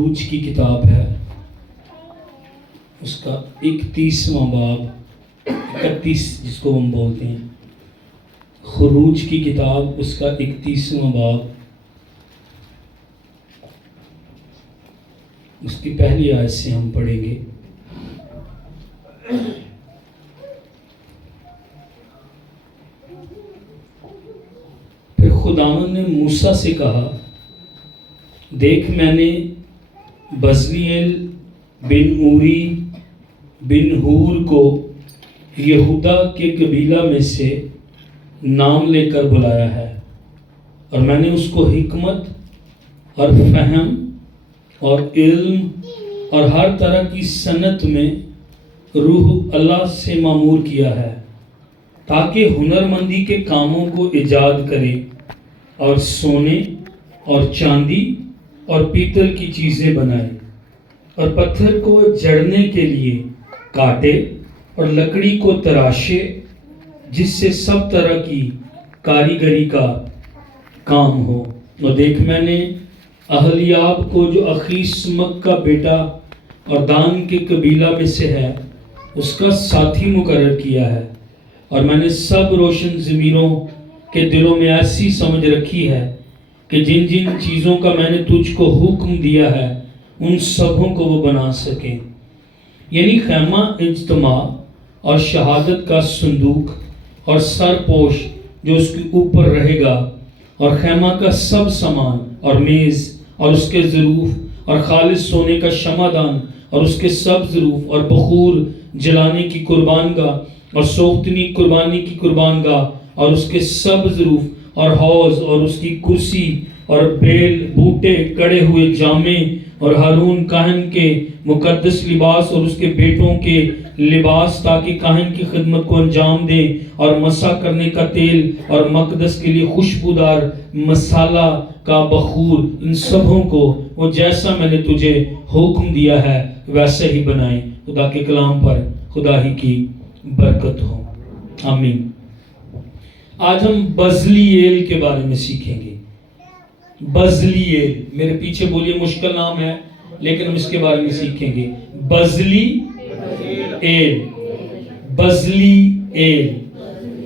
خروج کی کتاب ہے، اس کا 31واں باب 31 جس کو ہم بولتے ہیں، خروج کی کتاب اس کا 31واں باب، اس کی پہلی آیت سے ہم پڑھیں گے۔ پھر خداوند نے موسیٰ سے کہا، دیکھ میں نے بزلیل بن اوری بن ہور کو یہودا کے قبیلہ میں سے نام لے کر بلایا ہے، اور میں نے اس کو حکمت اور فہم اور علم اور ہر طرح کی صنعت میں روح اللہ سے مامور کیا ہے، تاکہ ہنرمندی کے کاموں کو ایجاد کرے اور سونے اور چاندی اور پیتل کی چیزیں بنائے، اور پتھر کو جڑنے کے لیے کاٹے اور لکڑی کو تراشے، جس سے سب طرح کی کاریگری کا کام ہو۔ اور دیکھ میں نے اہلیاب کو جو اخیسمک کا بیٹا اور دان کے قبیلہ میں سے ہے، اس کا ساتھی مقرر کیا ہے، اور میں نے سب روشن ضمیروں کے دلوں میں ایسی سمجھ رکھی ہے کہ جن جن چیزوں کا میں نے تجھ کو حکم دیا ہے ان سبوں کو وہ بنا سکیں، یعنی خیمہ اجتماع اور شہادت کا صندوق اور سرپوش جو اس کے اوپر رہے گا، اور خیمہ کا سب سامان اور میز اور اس کے ظروف اور خالص سونے کا شمعدان اور اس کے سب ظروف اور بخور جلانے کی قربان گاہ اور سوختنی قربانی کی قربان گاہ اور اس کے سب ظروف اور حوض اور اس کی کرسی اور بیل بوٹے کڑے ہوئے جامے اور ہارون کاہن کے مقدس لباس اور اس کے بیٹوں کے لباس، تاکہ کاہن کی خدمت کو انجام دے، اور مسح کرنے کا تیل اور مقدس کے لیے خوشبودار مسالہ کا بخور، ان سبوں کو وہ جیسا میں نے تجھے حکم دیا ہے ویسے ہی بنائیں۔ خدا کے کلام پر خدا ہی کی برکت ہو، آمین۔ آج ہم بزلیل کے بارے میں سیکھیں گے۔ بزلیل، میرے پیچھے بولیے مشکل نام ہے لیکن ہم اس کے بارے میں سیکھیں گے۔ بزلی ایل، بزلی ایل،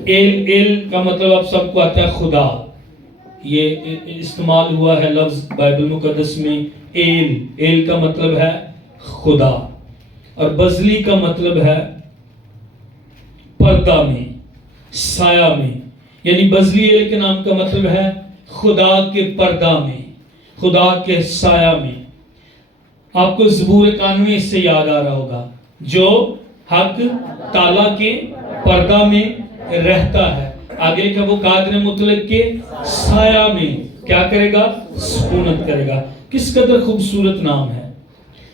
ایل ایل کا مطلب آپ سب کو آتا ہے خدا، یہ استعمال ہوا ہے لفظ بائبل مقدس میں۔ ایل، ایل کا مطلب ہے خدا، اور بزلی کا مطلب ہے پردہ میں، سایہ میں، یعنی بزلی ایل کے نام کا مطلب ہے خدا کے پردہ میں، خدا کے سایہ میں۔ آپ کو زبور 91 اس سے یاد آ رہا ہوگا، جو حق تعالیٰ کے پردہ میں رہتا ہے، آگے لکھا وہ قادر مطلق کے سایہ میں کیا کرے گا؟ سکونت کرے گا۔ کس قدر خوبصورت نام ہے!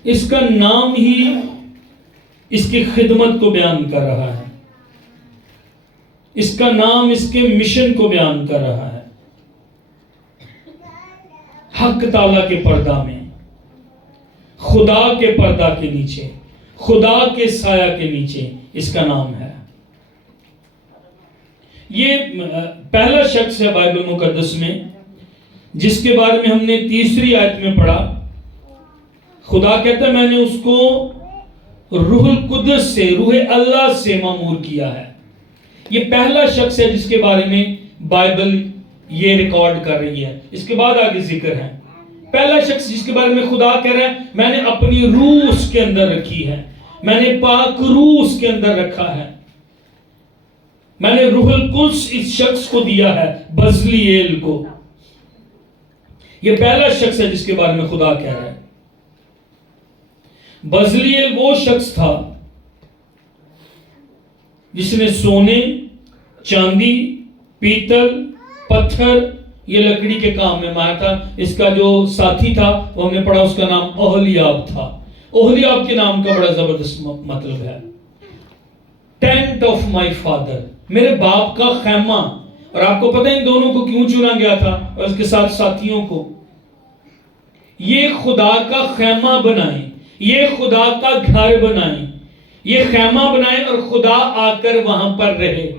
اس کا نام ہی اس کی خدمت کو بیان کر رہا ہے، اس کا نام اس کے مشن کو بیان کر رہا ہے۔ حق تعالیٰ کے پردہ میں، خدا کے پردہ کے نیچے، خدا کے سایہ کے نیچے اس کا نام ہے۔ یہ پہلا شخص ہے بائبل مقدس میں جس کے بارے میں ہم نے تیسری آیت میں پڑھا۔ خدا کہتا ہے میں نے اس کو روح القدس سے، روح اللہ سے مامور کیا ہے۔ یہ پہلا شخص ہے جس کے بارے میں بائبل یہ ریکارڈ کر رہی ہے۔ اس کے بعد آگے ذکر ہے۔ پہلا شخص جس کے بارے میں خدا کہہ رہا ہے میں نے اپنی روح اس کے اندر رکھی ہے، میں نے پاک روح اس کے اندر رکھا ہے، میں نے روح القدس اس شخص کو دیا ہے، بزلیل کو۔ یہ پہلا شخص ہے جس کے بارے میں خدا کہہ رہا ہے۔ بزلیل وہ شخص تھا جس نے سونے، چاندی، پیتل، پتھر، یہ لکڑی کے کام میں مایا تھا۔ اس کا جو ساتھی تھا وہ ہم نے پڑھا، اس کا نام اہلیاب تھا۔ اہلیاب کے نام کا بڑا زبردست مطلب ہے ٹینٹ آف مائی فادر، میرے باپ کا خیمہ۔ اور آپ کو پتہ ہے ان دونوں کو کیوں چنا گیا تھا اور اس کے ساتھ ساتھیوں کو؟ یہ خدا کا خیمہ بنائیں، یہ خدا کا گھر بنائیں، یہ خیمہ بنائیں اور خدا آ کر وہاں پر رہے۔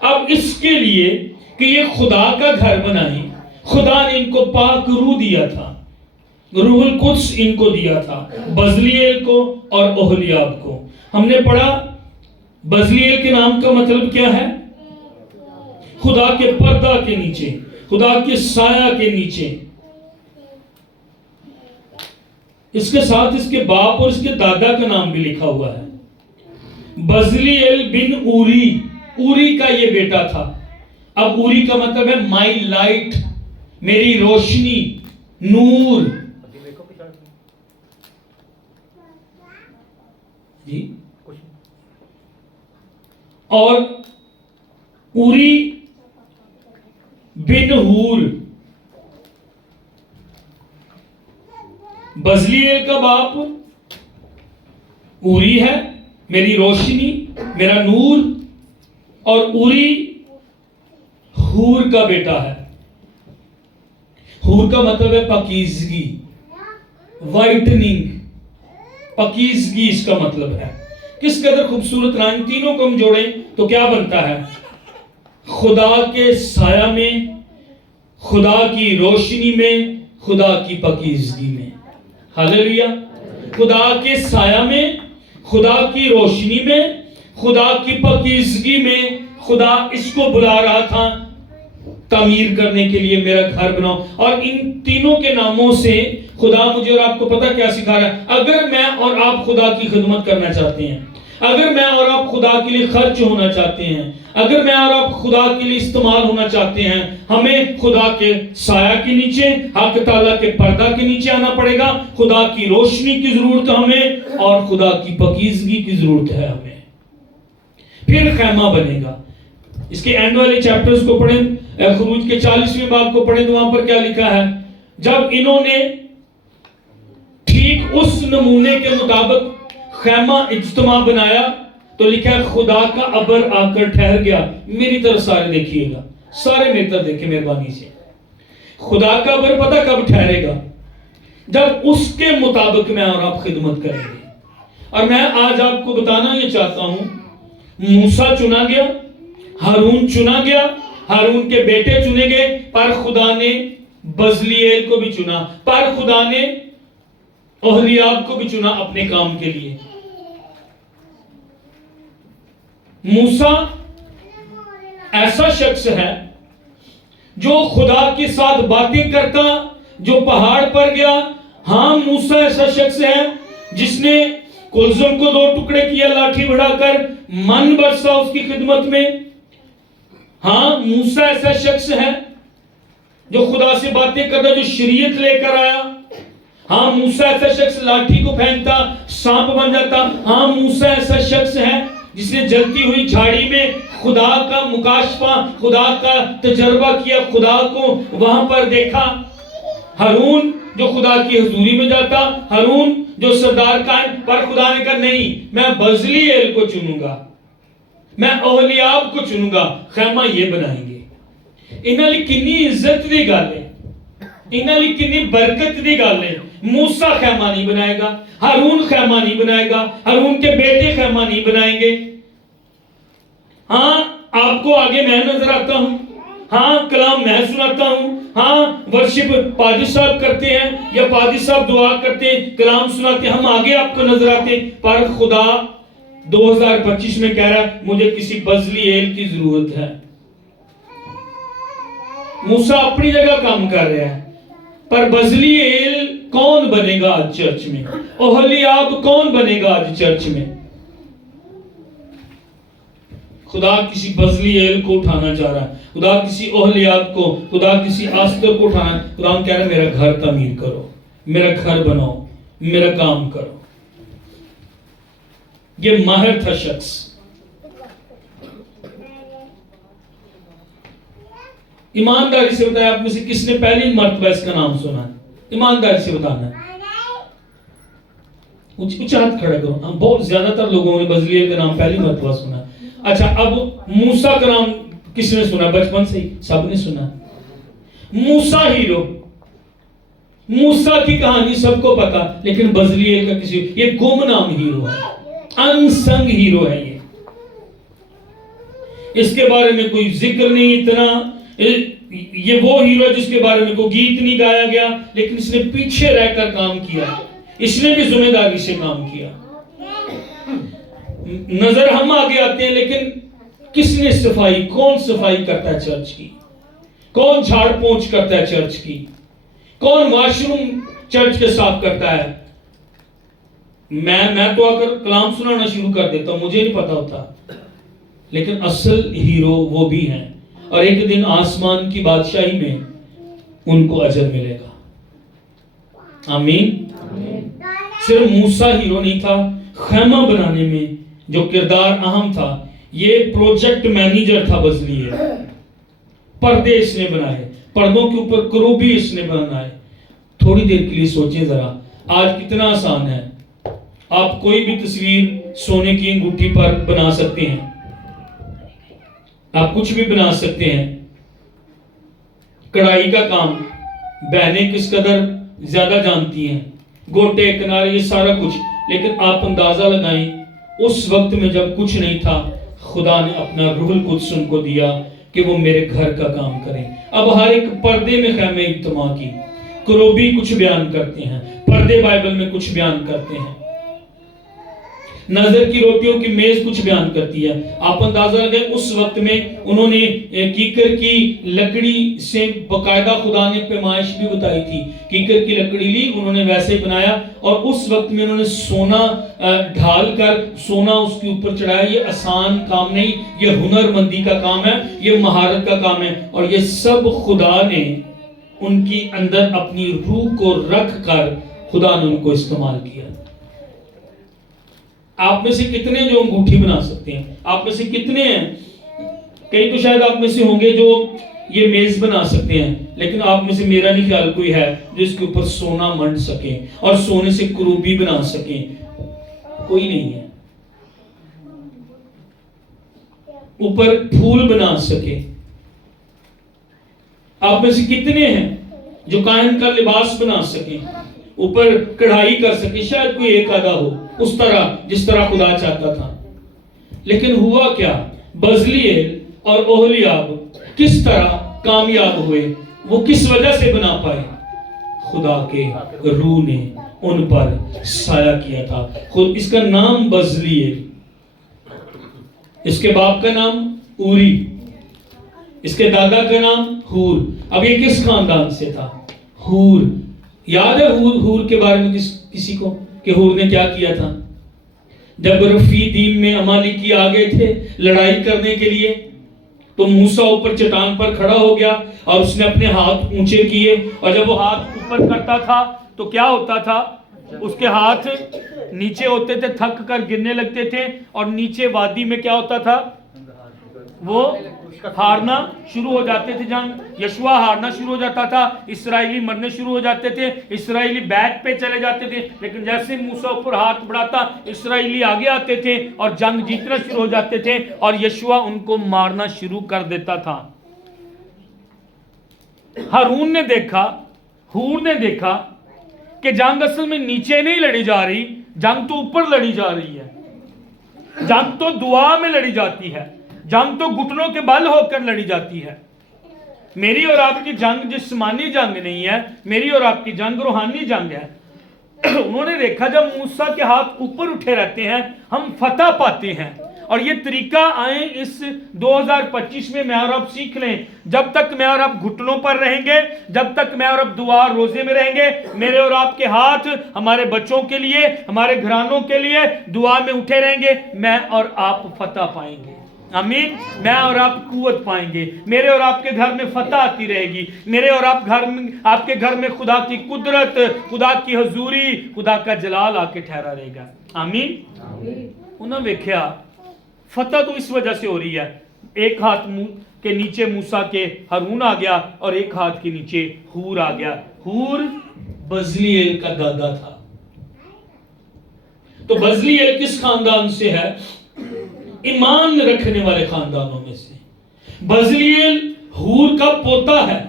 اب اس کے لیے کہ یہ خدا کا گھر بنائیں، خدا نے ان کو پاک روح دیا تھا۔ روح القدس ان کو دیا تھا، بزلیل کو اور اوہلیاب کو. ہم نے پڑھا بزلیل کے نام کا مطلب کیا ہے؟ خدا کے پردہ کے نیچے، خدا کے سایہ کے نیچے. اس کے ساتھ اس کے باپ اور اس کے دادا کا نام بھی لکھا ہوا ہے. بزلیل بن اوری، اوری کا یہ بیٹا تھا. اب اوری کا مطلب ہے مائی لائٹ، میری روشنی، نور. جی اور اوری بن ہور، بزلیل کا باپ اوری ہے، میری روشنی، میرا نور. اور اوری ہور کا بیٹا ہے. ہور کا مطلب ہے پاکیزگی، وائٹننگ، پاکیزگی اس کا مطلب ہے. کس قدر خوبصورت نام. تینوں کو ہم جوڑیں تو کیا بنتا ہے؟ خدا کے سایہ میں، خدا کی روشنی میں، خدا کی پاکیزگی میں. ہاللیلویا. خدا کے سایہ میں، خدا کی روشنی میں، خدا کی پاکیزگی میں. خدا اس کو بلا رہا تھا تعمیر کرنے کے لیے، میرا گھر بناؤ. اور ان تینوں کے ناموں سے خدا مجھے اور آپ کو پتہ کیا سکھا رہا ہے؟ اگر میں اور آپ خدا کی خدمت کرنا چاہتے ہیں، اگر میں اور آپ خدا کے لیے خرچ ہونا چاہتے ہیں، اگر میں اور آپ خدا کے لیے استعمال ہونا چاہتے ہیں، ہمیں خدا کے سایہ کے نیچے، حق تعالیٰ کے پردہ کے نیچے آنا پڑے گا. خدا کی روشنی کی ضرورت ہے ہمیں، اور خدا کی پاکیزگی کی ضرورت ہے ہمیں. پھر خیمہ بنے گا. اس کے اینڈ والے چیپٹرز کو پڑھیں، خروج کے 40ویں باب کو پڑھیں تو وہاں پر کیا لکھا ہے؟ جب انہوں نے ٹھیک اس نمونے کے مطابق خیمہ اجتماع بنایا تو لکھا ہے خدا کا ابر آ کر ٹھہر گیا. میری طرف سارے دیکھیے گا، سارے میری طرف دیکھیں مہربانی سے. خدا کا ابر پتہ کب ٹھہرے گا؟ جب اس کے مطابق میں اور آپ خدمت کریں گے. اور میں آج آپ کو بتانا یہ چاہتا ہوں، موسیٰ چنا گیا، ہارون چنا گیا، ہارون کے بیٹے چنے گئے، پر خدا نے بزلیل کو بھی چنا، پر خدا نے اوہلیاب کو بھی چنا اپنے کام کے لیے. موسیٰ ایسا شخص ہے جو خدا کے ساتھ باتیں کرتا، جو پہاڑ پر گیا. ہاں موسیٰ ایسا شخص ہے جس نے کلزم کو 2 ٹکڑے کیا لاٹھی بڑھا کر، من برسا اس کی خدمت میں. ہاں موسیٰ ایسا شخص ہے جو خدا سے باتیں کرتا، جو شریعت لے کر آیا. ہاں موسیٰ ایسا شخص لاٹھی کو پھینکتا سانپ بن جاتا. ہاں موسیٰ ایسا شخص ہے جس نے جلتی ہوئی جھاڑی میں خدا کا مکاشفہ، خدا کا تجربہ کیا، خدا کو وہاں پر دیکھا. ہارون جو خدا کی حضوری میں جاتا، ہارون جو سردار قائم، پر خدا نے کہا نہیں، میں بزلیل کو چنوں گا، میں اوہلیاب کو چنوں گا، خیمہ یہ بنائیں گے. انہاں لی کنی عزت دی گل ہے، انہاں لی کنی برکت دی گل ہے. موسیٰ خیمہ نہیں بنائے گا، ہارون خیمہ نہیں بنائے گا، ہارون کے بیٹے خیمہ نہیں بنائیں گے. ہاں آپ کو آگے میں نظر آتا ہوں، ہاں کلام میں سناتا ہوں، ہاں ورشپ پادری صاحب کرتے ہیں یا پادری صاحب دعا کرتے ہیں، کلام سناتے ہیں، ہم آگے آپ کو نظر آتے ہیں. پر خدا 2025 میں کہہ رہا ہے مجھے کسی بزلیل کی ضرورت ہے. موسیٰ اپنی جگہ کام کر رہا ہے، پر بزلیل کون بنے گا آج چرچ میں؟ اوہلیاب کون بنے گا آج چرچ میں؟ خدا کسی بزلیل کو اٹھانا چاہ رہا ہے، خدا کسی اوہلیاب کو، خدا کسی آستر کو اٹھانا. خدا کہہ رہا ہے میرا گھر تعمیر کرو، میرا گھر بناؤ، میرا کام کرو. یہ ماہر تھا شخص. ایمانداری سے بتایا آپ میں سے کس نے پہلی مرتبہ اس کا نام سنا ہے؟ ایمانداری سے بتانا ہے. کچھ ہاتھ کھڑا کرو. ہم بہت زیادہ تر لوگوں نے بزلیل کا نام پہلی مرتبہ سنا. اچھا اب موسیٰ کا نام کس نے سنا؟ بچپن سے ہی سب نے سنا. موسیٰ ہیرو، موسیٰ کی کہانی سب کو پتا، لیکن بزلیل کا کسی، یہ گم نام ہیرو ہے، انسنگ ہیرو ہے. یہ اس کے بارے میں کوئی ذکر نہیں، اتنا یہ وہ ہیرو ہے جس کے بارے میں کوئی گیت نہیں گایا گیا، لیکن اس نے پیچھے رہ کر کام کیا، اس نے بھی ذمہ داری سے کام کیا۔ نظر ہم آگے آتے ہیں، لیکن کس نے صفائی، کون صفائی کرتا ہے چرچ کی، کون جھاڑ پونچھ کرتا ہے چرچ کی، کون واش روم چرچ کے صاف کرتا ہے؟ میں تو اگر کلام سنانا شروع کر دیتا ہوں، مجھے نہیں پتا ہوتا، لیکن اصل ہیرو وہ بھی ہیں، اور ایک دن آسمان کی بادشاہی میں ان کو اجر ملے گا۔ آمین۔ صرف موسیٰ ہیرو نہیں تھا، خیمہ بنانے میں جو کردار اہم تھا، یہ پروجیکٹ مینیجر تھا بزلیل۔ پردے اس نے بنائے، پردوں کے اوپر کروبی اس نے بنائے۔ تھوڑی دیر کے لیے سوچیں ذرا، آج کتنا آسان ہے، آپ کوئی بھی تصویر سونے کی انگوٹھی پر بنا سکتے ہیں، آپ کچھ بھی بنا سکتے ہیں۔ کڑھائی کا کام بہنیں کس قدر زیادہ جانتی ہیں، گوٹے کنارے یہ سارا کچھ، لیکن آپ اندازہ لگائیں اس وقت میں جب کچھ نہیں تھا، خدا نے اپنا روح القدس ان کو دیا کہ وہ میرے گھر کا کام کریں۔ اب ہر ایک پردے میں خیمہ اجتماع کی، کروبی کچھ بیان کرتے ہیں، پردے بائبل میں کچھ بیان کرتے ہیں، نظر کی روٹیوں کی میز کچھ بیان کرتی ہے۔ آپ اندازہ لگائیں اس وقت میں انہوں نے کیکر کی لکڑی سے باقاعدہ خدا نے پیمائش بھی بتائی تھی، کیکر کی لکڑی لی، انہوں نے ویسے ہی بنایا، اور اس وقت میں انہوں نے سونا ڈھال کر سونا اس کے اوپر چڑھایا۔ یہ آسان کام نہیں، یہ ہنر مندی کا کام ہے، یہ مہارت کا کام ہے، اور یہ سب خدا نے ان کی اندر اپنی روح کو رکھ کر خدا نے ان کو استعمال کیا۔ آپ میں سے کتنے جو انگوٹھی بنا سکتے ہیں؟ آپ میں سے کتنے ہیں؟ کئی تو شاید آپ میں سے ہوں گے جو یہ میز بنا سکتے ہیں، لیکن آپ میں سے میرا نہیں خیال کوئی ہے جو اس کے اوپر سونا منڈ سکے اور سونے سے کروبی بنا سکے، کوئی نہیں ہے۔ اوپر پھول بنا سکے۔ آپ میں سے کتنے ہیں جو کائن کا لباس بنا سکیں، اوپر کڑھائی کر سکے؟ شاید کوئی ایک آدھا ہو، اس طرح جس طرح خدا چاہتا تھا۔ لیکن ہوا کیا؟ بزلیل اور اوہلیاب کس طرح کامیاب ہوئے؟ وہ کس وجہ سے بنا پائے؟ خدا کے روح نے ان پر سایہ کیا تھا۔ خود اس کا نام بزلیل، اس کے باپ کا نام اوری، اس کے دادا کا نام ہور۔ اب یہ کس خاندان سے تھا؟ ہور۔ یاد ہے ہور کے بارے میں کسی کو کہ ہور نے کیا کیا تھا؟ جب رفیدیم میں عمالیکی آ گئے تھے لڑائی کرنے کے لیے، تو موسیٰ اوپر چٹان پر کھڑا ہو گیا اور اس نے اپنے ہاتھ اونچے کیے، اور جب وہ ہاتھ اوپر کرتا تھا تو کیا ہوتا تھا؟ اس کے ہاتھ نیچے ہوتے تھے، تھک کر گرنے لگتے تھے، اور نیچے وادی میں کیا ہوتا تھا؟ وہ ہارنا شروع ہو جاتے تھے، جنگ یشوع ہارنا شروع ہو جاتا تھا، اسرائیلی مرنے شروع ہو جاتے تھے، اسرائیلی بیک پہ چلے جاتے تھے۔ لیکن جیسے موسیٰ اوپر ہاتھ بڑھاتا، اسرائیلی آگے آتے تھے اور جنگ جیتنا شروع ہو جاتے تھے، اور یشوع ان کو مارنا شروع کر دیتا تھا۔ ہارون نے دیکھا، ہور نے دیکھا کہ جنگ اصل میں نیچے نہیں لڑی جا رہی، جنگ تو اوپر لڑی جا رہی ہے، جنگ تو دعا میں لڑی جاتی ہے، جنگ تو گھٹنوں کے بل ہو کر لڑی جاتی ہے۔ میری اور آپ کی جنگ جسمانی جنگ نہیں ہے، میری اور آپ کی جنگ روحانی جنگ ہے۔ انہوں نے دیکھا جب موسیٰ کے ہاتھ اوپر اٹھے رہتے ہیں ہم فتح پاتے ہیں، اور یہ طریقہ آئیں اس 2025 میں اور آپ سیکھ لیں۔ جب تک میں اور آپ گھٹنوں پر رہیں گے، جب تک میں اور آپ دعا روزے میں رہیں گے، میرے اور آپ کے ہاتھ ہمارے بچوں کے لیے، ہمارے گھرانوں کے لیے دعا میں اٹھے رہیں گے، میں اور آپ فتح پائیں گے۔ آمین۔ میں اور آپ قوت پائیں گے، میرے اور آپ کے گھر میں فتح آتی رہے گی، میرے اور آپ کے گھر میں خدا کی قدرت، خدا کی حضوری، خدا کا جلال آ کے ٹھہرا رہے گا۔ آمین۔ انہوں نے دیکھا فتح تو اس وجہ سے ہو رہی ہے، ایک ہاتھ کے نیچے موسیٰ کے ہارون آ گیا اور ایک ہاتھ کے نیچے ہور آ گیا۔ ہور بزلیل کا دادا تھا۔ تو بزلیل کس خاندان سے ہے؟ ایمان رکھنے والے خاندانوں میں سے۔ بزلیل ہور کا پوتا ہے،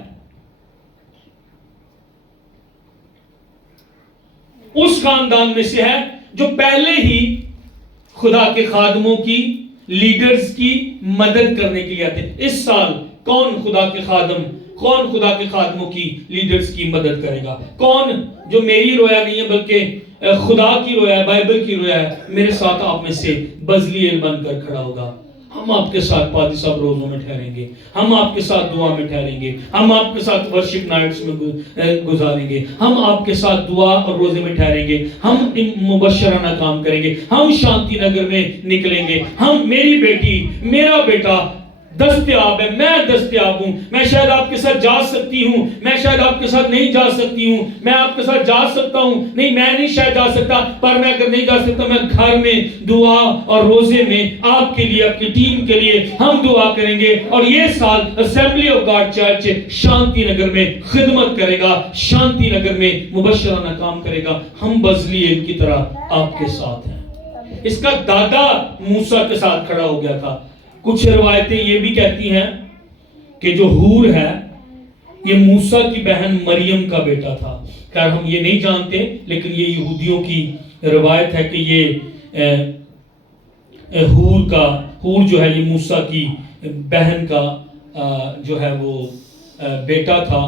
اس خاندان میں سے ہے جو پہلے ہی خدا کے خادموں کی، لیڈرز کی مدد کرنے کے لیے آتے۔ اس سال کون خدا کے خادم کون خدا کے خادموں کی لیڈرز کی مدد کرے گا؟ کون جو میری رویا نہیں ہے بلکہ خدا کی رویا ہے، بائبل کی رویا ہے، میرے ساتھ آپ میں سے بزلیل بن کر کھڑا ہوگا؟ ہم آپ کے ساتھ پادری صاحب روزوں میں ٹھہریں گے، ہم آپ کے ساتھ دعا میں ٹھہریں گے، ہم آپ کے ساتھ ورشپ نائٹس میں گزاریں گے، ہم آپ کے ساتھ دعا اور روزے میں ٹھہریں گے، ہم مبشرانہ کام کریں گے، ہم شانتی نگر میں نکلیں گے، میری بیٹی میرا بیٹا دستیاب ہے، میں دستیاب ہوں، میں شاید آپ کے ساتھ جا سکتی ہوں، میں شاید آپ کے ساتھ نہیں جا سکتی ہوں، میں آپ کے ساتھ جا سکتا ہوں، نہیں میں نہیں شاید جا سکتا، پر میں اگر نہیں جا سکتا میں گھر میں دعا اور روزے میں آپ کے لیے، آپ کی ٹیم کے لیے ہم دعا کریں گے، اور یہ سال اسمبلی آف گاڈ چرچ شانتی نگر میں خدمت کرے گا، شانتی نگر میں مبشرانہ کام کرے گا، ہم بزلیل کی طرح آپ کے ساتھ ہیں۔ اس کا دادا موسیٰ کے ساتھ کھڑا ہو گیا تھا۔ کچھ روایتیں یہ بھی کہتی ہیں کہ جو ہور ہے یہ موسیٰ کی بہن مریم کا بیٹا تھا، خیر ہم یہ نہیں جانتے، لیکن یہ یہودیوں کی روایت ہے کہ یہ ہور جو ہے یہ موسیٰ کی بہن کا جو ہے وہ بیٹا تھا،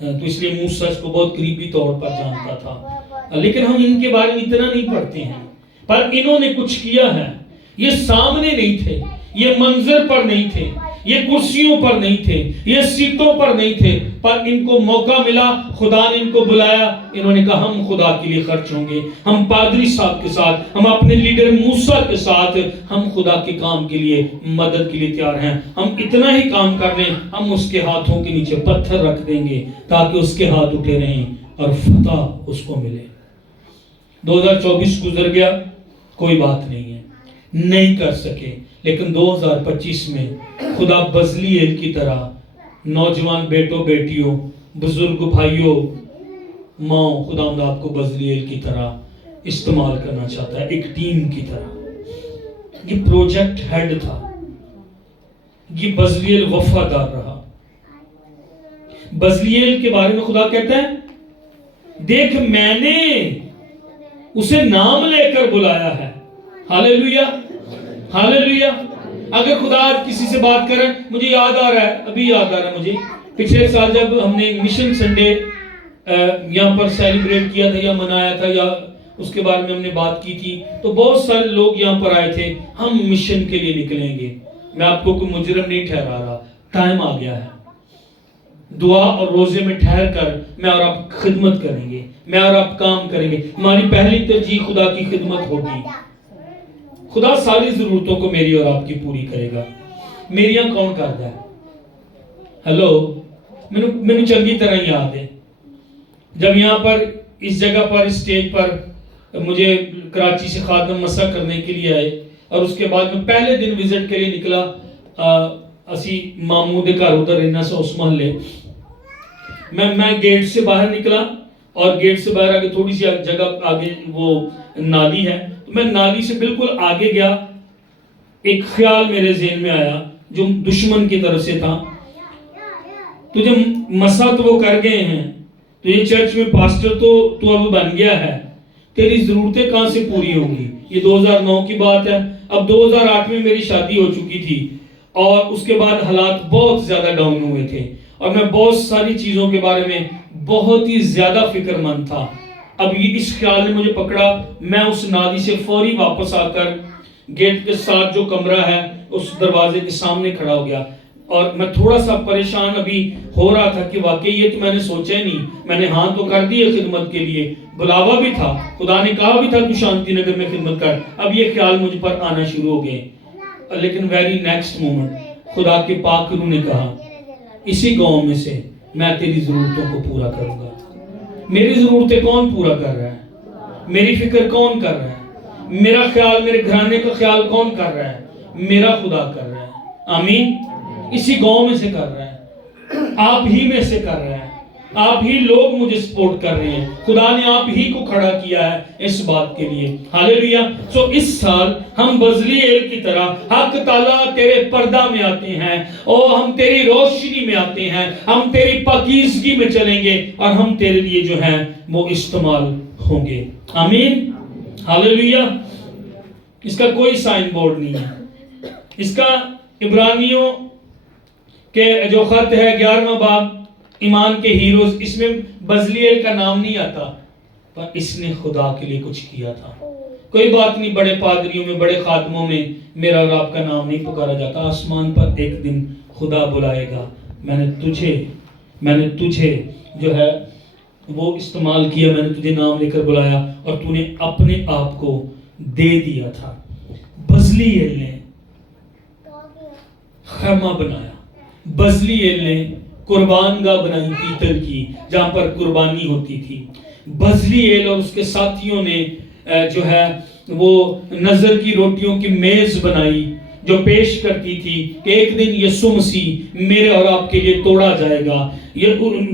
تو اس لیے موسیٰ اس کو بہت قریبی طور پر جانتا تھا، لیکن ہم ان کے بارے میں اتنا نہیں پڑھتے ہیں۔ پر انہوں نے کچھ کیا ہے، یہ سامنے نہیں تھے، یہ منظر پر نہیں تھے، یہ کرسیوں پر نہیں تھے، یہ سیٹوں پر نہیں تھے، پر ان کو موقع ملا، خدا نے ان کو بلایا، انہوں نے کہا ہم خدا کے لیے خرچ ہوں گے، ہم پادری صاحب کے ساتھ، ہم اپنے لیڈر موسیٰ کے ساتھ، ہم خدا کے کام کے لیے مدد کے لیے تیار ہیں، ہم اتنا ہی کام کر لیں، ہم اس کے ہاتھوں کے نیچے پتھر رکھ دیں گے تاکہ اس کے ہاتھ اٹھے رہیں اور فتح اس کو ملے۔ 2024 گزر گیا، کوئی بات نہیں ہے، نہیں کر سکے، لیکن 2025 میں خدا بزلیل کی طرح نوجوان بیٹوں بیٹیوں، بزرگ بھائیوں، ماں، خدا آپ کو بزلیل کی طرح استعمال کرنا چاہتا ہے، ایک ٹیم کی طرح۔ یہ پروجیکٹ ہیڈ تھا، یہ بزلیل وفادار رہا۔ بزلیل کے بارے میں خدا کہتا ہے دیکھ میں نے اسے نام لے کر بلایا ہے۔ ہاللیلویہ، ہاللیلویہ۔ اگر خدا کسی سے بات کرے، مجھے یاد آ رہا ہے، ابھی یاد آ رہا ہے مجھے، پچھلے سال جب ہم نے مشن سنڈے یہاں پر سیلیبریٹ کیا تھا یا منایا تھا، یا اس کے بارے میں ہم نے بات کی تھی، تو بہت سارے لوگ یہاں پر آئے تھے، ہم مشن کے لیے نکلیں گے۔ میں آپ کو کوئی مجرم نہیں ٹھہرا رہا، ٹائم آ گیا ہے، دعا اور روزے میں ٹھہر کر میں اور آپ خدمت کریں گے، میں اور آپ کام کریں گے، ہماری پہلی ترجیح خدا کی خدمت ہوگی۔ خدا ساری ضرورتوں کو میری اور آپ کی پوری کرے گا۔ میریاں کون کرتا ہے؟ ہلو، میں چنگی طرح یاد ہے جب یہاں پر اس جگہ پر اس سٹیج پر مجھے کراچی سے خادم مسا کرنے کے لیے آئے، اور اس کے بعد میں پہلے دن وزٹ کے لیے نکلا، اسی ماموں دے گھر ادھر رہنا سا اس محلے، میں گیٹ سے باہر نکلا، اور گیٹ سے باہر آگے تھوڑی سی جگہ آگے وہ نالی ہے، تو میں نالی سے بالکل آگے گیا، ایک خیال میرے ذہن میں آیا جو دشمن کی طرف سے تھا، تجھے مسا تو وہ کر گئے ہیں، تو یہ چرچ میں پاسٹر تو اب بن گیا ہے، تیری ضرورتیں کہاں سے پوری ہوں گی؟ یہ 2009 کی بات ہے، اب 2008 میں میری شادی ہو چکی تھی، اور اس کے بعد حالات بہت زیادہ ڈاؤن ہوئے تھے، اور میں بہت ساری چیزوں کے بارے میں بہت ہی زیادہ فکر مند تھا۔ اب یہ اس خیال نے مجھے پکڑا، میں اس نادی سے فوری واپس آ کر گیٹ کے ساتھ جو کمرہ ہے اس دروازے کے سامنے کھڑا ہو گیا، اور میں تھوڑا سا پریشان ابھی ہو رہا تھا کہ واقعی یہ تو میں نے سوچا ہی نہیں، میں نے ہاں تو کر دی ہے خدمت کے لیے، بلاوا بھی تھا، خدا نے کہا بھی تھا تو شانتی نگر میں خدمت کر، اب یہ خیال مجھ پر آنا شروع ہو گئے، لیکن ویری نیکسٹ مومنٹ خدا کے پاک روح نے کہا اسی گاؤں میں سے میں تیری ضرورتوں کو پورا کروں گا۔ میری ضرورتیں کون پورا کر رہا ہے؟ میری فکر کون کر رہا ہے؟ میرا خیال، میرے گھرانے کا خیال کون کر رہا ہے؟ میرا خدا کر رہا ہے۔ آمین۔ اسی گاؤں میں سے کر رہا ہے، آپ ہی میں سے کر رہا ہے، آپ ہی لوگ مجھے سپورٹ کر رہے ہیں، خدا نے آپ ہی کو کھڑا کیا ہے اس بات کے لیے۔ ہاللیلویہ۔ سو اس سال ہم بزلیل کی طرح حق تعالیٰ تیرے پردہ میں آتے ہیں، اور ہم تیری روشنی میں آتے ہیں، ہم تیری پاکیزگی میں چلیں گے، اور ہم تیرے لیے جو ہیں وہ استعمال ہوں گے۔ آمین۔ ہاللیلویہ۔ اس کا کوئی سائن بورڈ نہیں ہے، اس کا عبرانیوں کہ جو خط ہے 11واں باب ایمان کے ہیروز، اس میں بزلیل کا نام نہیں آتا، پر اس نے خدا کے لیے کچھ کیا تھا۔ کوئی بات نہیں، بڑے پادریوں میں، بڑے خاتموں میں میرا اور آپ کا نام نہیں پکارا جاتا، آسمان پر ایک دن خدا بلائے گا، میں نے تجھے جو ہے وہ استعمال کیا، میں نے تجھے نام لے کر بلایا اور تو نے اپنے آپ کو دے دیا تھا۔ بزلیل نے خیمہ بنایا، بزلیل نے قربان گاہ بنائی پیتل کی جہاں پر قربانی ہوتی تھی۔ بزلیل اور اس کے ساتھیوں نے جو ہے وہ نظر کی روٹیوں کی میز بنائی جو پیش کرتی تھی کہ ایک دن یسوع مسیح میرے اور آپ کے لیے توڑا جائے گا۔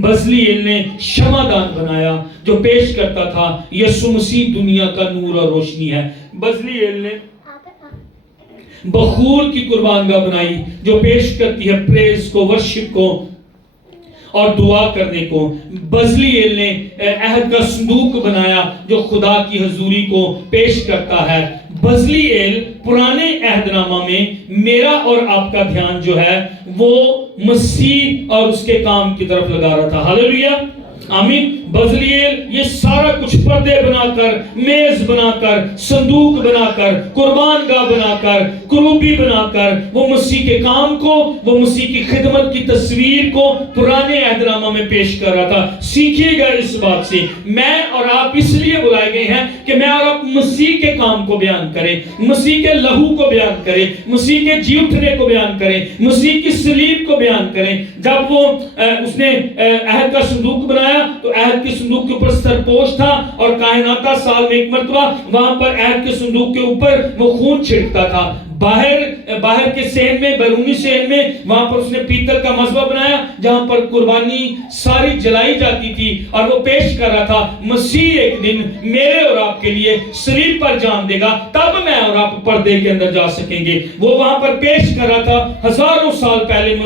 بزلیل نے شمعدان بنایا جو پیش کرتا تھا یسوع مسیح دنیا کا نور اور روشنی ہے۔ بزلیل نے بخور کی قربان گاہ بنائی جو پیش کرتی ہے پریز کو، ورشپ کو اور دعا کرنے کو۔ بزلیل نے عہد کا صندوق بنایا جو خدا کی حضوری کو پیش کرتا ہے۔ بزلیل پرانے عہد نامہ میں میرا اور آپ کا دھیان جو ہے وہ مسیح اور اس کے کام کی طرف لگا رہا تھا۔ ہاللیلویہ، آمین۔ بزلیل یہ سارا کچھ پردے بنا کر، میز بنا کر، صندوق بنا کر، قربان گاہ بنا کر، کروبی بنا کر وہ مسیح کے کام کو، وہ مسیح کی خدمت کی تصویر کو پرانے عہد نامہ میں پیش کر رہا تھا۔ سیکھیے گا اس بات سے، میں اور آپ اس لیے بلائے گئے ہیں کہ میں اور آپ مسیح کے کام کو بیان کریں، مسیح کے لہو کو بیان کریں، مسیح کے جی اٹھنے کو بیان کریں، مسیح کی صلیب کو بیان کریں۔ جب وہ اس نے عہد کا صندوق بنایا تو عہد کے صندوق کے اوپر سرپوش تھا اور کائناتہ سال میں ایک مرتبہ وہاں پر عہد کے صندوق کے اوپر وہ خون چھڑکتا تھا۔ باہر کے صحن میں، بیرونی صحن میں وہاں پر اس نے پیتل کا مذبح بنایا جہاں پر قربانی ساری جلائی جاتی تھی اور وہ پیش کر رہا تھا مسیح ایک دن میرے اور آپ کے لیے صلیب پر جان دے گا، تب میں اور آپ پردے کے اندر جا سکیں گے۔ وہ وہاں پر پیش کر رہا تھا ہزاروں سال پہلے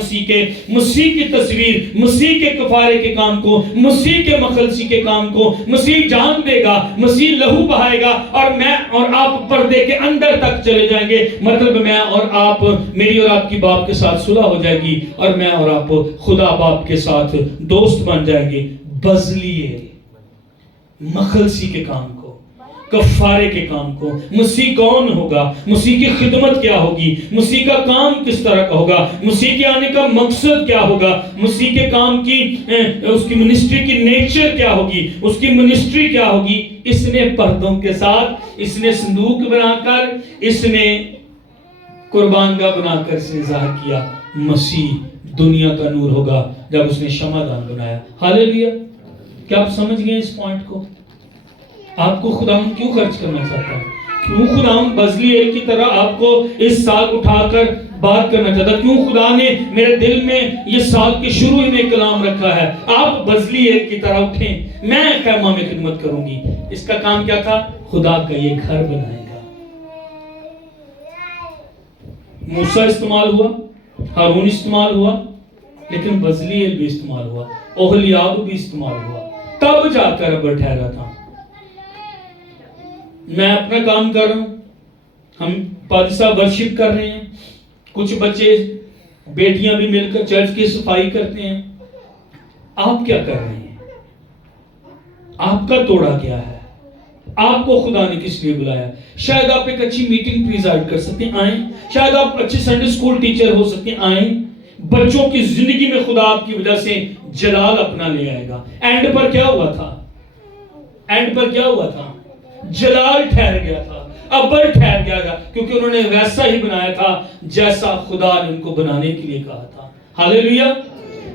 مسیح کی تصویر، مسیح کے کفارے کے کام کو، مسیح کے مخلصی کے کام کو۔ مسیح جان دے گا، مسیح لہو بہائے گا اور میں اور آپ پردے کے اندر تک چلے جائیں گے۔ مطلب میں اور آپ، میری اور آپ کی باپ کے ساتھ صلح ہو جائے گی اور میں اور آپ خدا باپ کے ساتھ دوست بن جائیں گے۔ بزلیل مخلصی کے کام کو، کفارے کے کام کو، مسیح کون ہوگا، مسیح کی خدمت کیا ہوگی، مسیح کا کام کس طرح کا ہوگا، مسیح کے آنے کا مقصد کیا ہوگا، مسیح کے کام کی اس کی منسٹری کی نیچر کیا ہوگی، اس کی منسٹری کیا ہوگی، اس نے پردوں کے ساتھ، اس نے صندوق بنا کر، اس نے قربان گاہ بنا کر اس نے ظاہر کیا مسیح دنیا کا نور ہوگا جب اس نے شمعدان بنایا۔ ہاللیلویہ۔ کیا آپ سمجھ گئے اس پوائنٹ کو؟ آپ کو خداوند کیوں خرچ کرنا چاہتا ہے؟ کیوں خداوند بزلیل کی طرح آپ کو اس سال اٹھا کر بات کرنا چاہتا ہے؟ کیوں خدا نے میرے دل میں یہ سال کے شروع میں کلام رکھا ہے آپ بزلیل کی طرح اٹھیں، میں خیمہ میں خدمت کروں گی۔ اس کا کام کیا تھا؟ خدا کا یہ گھر بنائے گا۔ موسیٰ استعمال ہوا، ہارون استعمال ہوا، لیکن بزلیل بھی استعمال ہوا، اوہلیاب بھی استعمال ہوا، تب جا کر اب ٹھہرا تھا۔ میں اپنا کام کر رہا ہوں، ہم پادری صاحب ورشپ کر رہے ہیں، کچھ بچے بیٹیاں بھی مل کر چرچ کی صفائی کرتے ہیں۔ آپ کیا کر رہے ہیں؟ آپ کا توڑا کیا ہے؟ آپ کو خدا نے کس لیے بلایا؟ شاید آپ ایک اچھی میٹنگ پریزائڈ کر سکتے ہیں، آئیں۔ شاید آپ اچھے سنڈے سکول ٹیچر ہو سکتے ہیں، آئیں۔ بچوں کی زندگی میں خدا آپ کی وجہ سے جلال اپنا لے آئے گا۔ اینڈ پر کیا ہوا تھا؟ اینڈ پر کیا ہوا تھا؟ جلال ٹھہر گیا تھا، ابر ٹھہر گیا تھا، کیونکہ انہوں نے ویسا ہی بنایا تھا جیسا خدا نے ان کو بنانے کے لیے کہا تھا۔ ہاللیلویہ۔